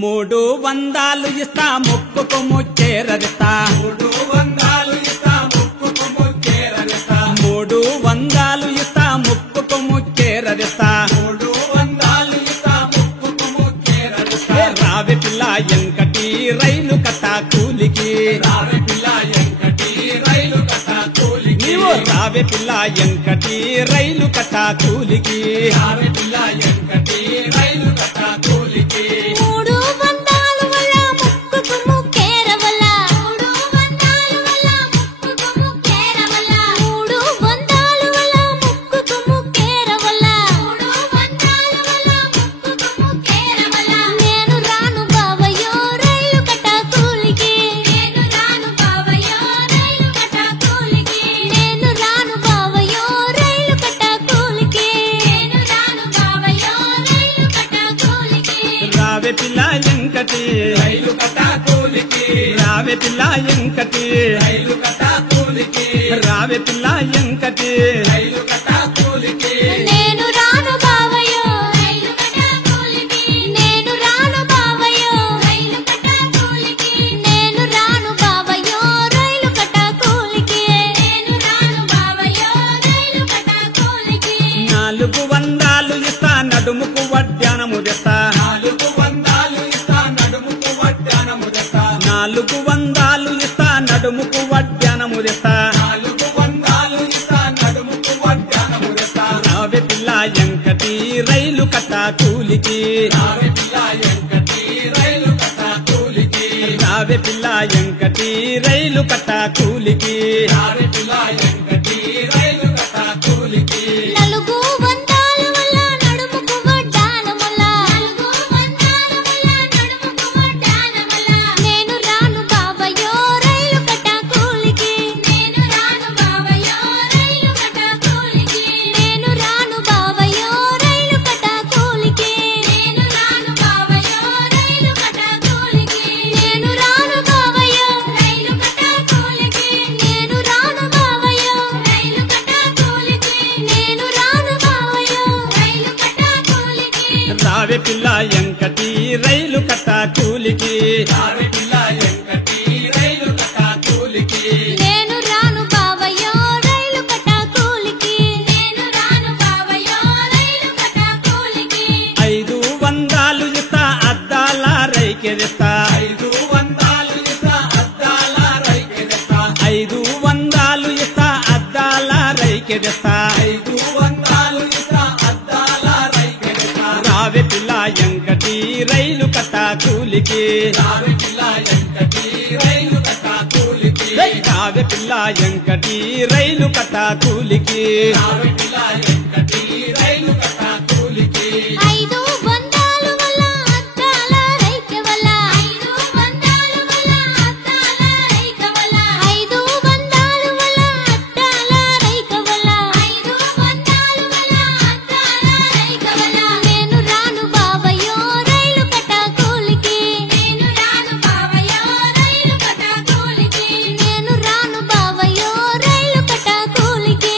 300 ఇస్తా ముక్కుకు ముచ్చేరదిస్తా 300 ఇస్తా ముక్కుకు ముచ్చేరదిస్తా 300 ఇస్తా ముక్కుకు ముచ్చేరదిస్తా 300 ఇస్తా ముక్కుకు ముచ్చేరదిస్తా రావే పిల్ల ఎంకటి రైలు కట్ట కూలికి రావే పిల్ల ఎంకటి రైలు కట్ట కూలికి నీవు రావే పిల్ల ఎంకటి రైలు కట్ట కూలికి రావే పిల్ల ఎంకటి రైలు కట్ట కూలికి 300 వల్ల ముక్కుకు ముక్కేరవల్ల 300 వల్ల ముక్కుకు ముక్కేరవల్ల 300 వల్ల ముక్కుకు ముక్కేరవల్ల 300 వల్ల ముక్కుకు ముక్కేరవల్ల నేను రాను బావయ్యో రైలు కట్ట కూలికి నేను రాను బావయ్యో రైలు కట్ట కూలికి నేను రాను బావయ్యో రైలు కట్ట కూలికి నేను రాను బావయ్యో రైలు కట్ట కూలికి రావే పిల్ల ఎంకటి రైలు కట్ట కూలికి రావే పిల్ల ఎంకటి రైలు కట్ట కూలికి రావే పిల్ల ఎంకటి రైలు కట్ట కూలికి నేను రాను బావయ్యో రైలు కట్ట కూలికి నేను రాను బావయ్యో రైలు కట్ట కూలికి నేను రాను బావయ్యో రైలు కట్ట కూలికి నేను రాను బావయ్యో రైలు కట్ట కూలికి 400 ఇస్తా నడుముకు వడ్డానము తెస్తా 400 ఇస్తా నడుముకు వడ్డానము తెస్తా 400 ఇస్తా నడుముకు వడ్డానము తెస్తా 400 ఇస్తా నడుముకు వడ్డానము తెస్తా రావే పిల్ల ఎంకటి రైలు కట్ట కూలికి రావే పిల్ల ఎంకటి రైలు కట్ట కూలికి రావే పిల్ల ఎంకటి రైలు కట్ట కూలికి రావే పిల్ల ఎంకటి రైలు కట్ట కూలికి 400 వల్ల నడుముకు వడ్డానమల్ల 400 వల్ల నడుముకు వడ్డానమల్ల నేను రాను బావయ్యో రైలు కట్ట కూలికి నేను రాను బావయ్యో రైలు కట్ట కూలికి నేను రాను బావయ్యో రైలు కట్ట కూలికి నేను రాను బావయ్యో రైలు కట్ట కూలికి నేను రాను బావయ్యో రైలు కట్ట కూలికి నేను రాను బావయ్యో రైలు కట్ట కూలికి నేను రాను బావయ్యో రైలు కట్ట కూలికి రావే పిల్ల ఎంకటి రైలు కట్ట కూలికి రావే పిల్ల ఎంకటి రైలు కట్ట కూలికి నేను రాను బావయ్యో రైలు కట్ట కూలికి నేను రాను బావయ్యో రైలు కట్ట కూలికి 500 ఇస్తా అద్దాల రైకెదిస్తా 500 ఇస్తా అద్దాల రైకె తెస్తా 500 ఇస్తా అద్దాల రైకెదిస్తా 500 ఇస్తా అద్దాల రైకె తెస్తా రావే పిల్ల ఎంకటి రైలు కట్ట కూలికి రావే పిల్ల ఎంకటి రైలు కట్ట కూలికి రావే పిల్ల ఎంకటి రైలు కట్ట కూలికి రావే పిల్ల ఎంకటి రైలు కట్ట కూలికి 500 వల్ల అద్దాల రైకె వల్ల 500 వల్ల అద్దాల రైకె వల్ల 500 వల్ల అద్దాల రైకె వల్ల 500 వల్ల అద్దాల రైకె వల్ల నేను రాను బావయ్యో రైలు కట్ట కూలికి నేను రాను బావయ్యో రైలు కట్ట కూలికి నేను రాను బావయ్యో రైలు కట్ట కూలికి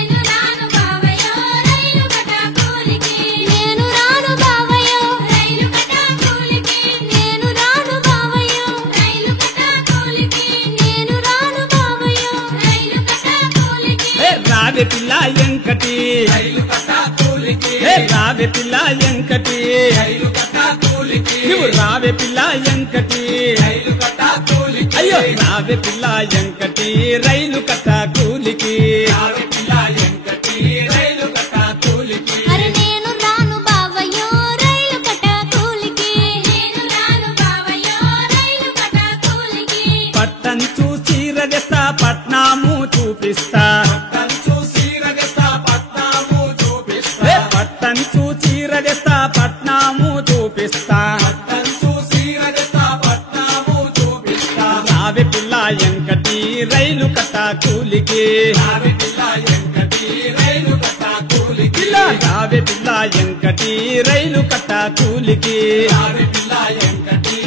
నేను రాను బావయ్యో రైలు కట్ట కూలికి నేను రాను బావయ్యో రైలు కట్ట కూలికి నేను రాను బావయ్యో రైలు కట్ట కూలికి నేను రాను బావయ్యో రైలు కట్ట కూలికి రావే పిల్ల ఎంకటి రైలు కట్ట కూలికి రావే పిల్ల ఎంకటి రైలు కట్ట కూలికి నువ్వు రావే పిల్ల ఎంకటి రైలు కట్ట కూలికి అయ్యో రావే పిల్ల ఎంకటి రైలు కట్ట కూలికి రావే పిల్ల ఎంకటి రైలు కట్ట కూలికి అరే నేను రాను బావయ్యో రైలు కట్ట కూలికి నేను రాను బావయ్యో రైలు కట్ట కూలికి పట్టం చూసి రజస్తా పట్నాము చూపిస్తా కంచు సీరగస్తా పట్నాము చూపిస్తా పట్టం చూసి రజస్తా పట్నాము చూపిస్తా కంచు సీరగస్తా పట్నాము చూపిస్తా రావే పిల్ల ఎంకటి రైలు కట్ట కూలికి రావే పిల్ల ఎంకటి రైలు కట్ట కూలికి పిల్ల రావే పిల్ల ఎంకటి రైలు కట్ట కూలికి రావే పిల్ల ఎంకటి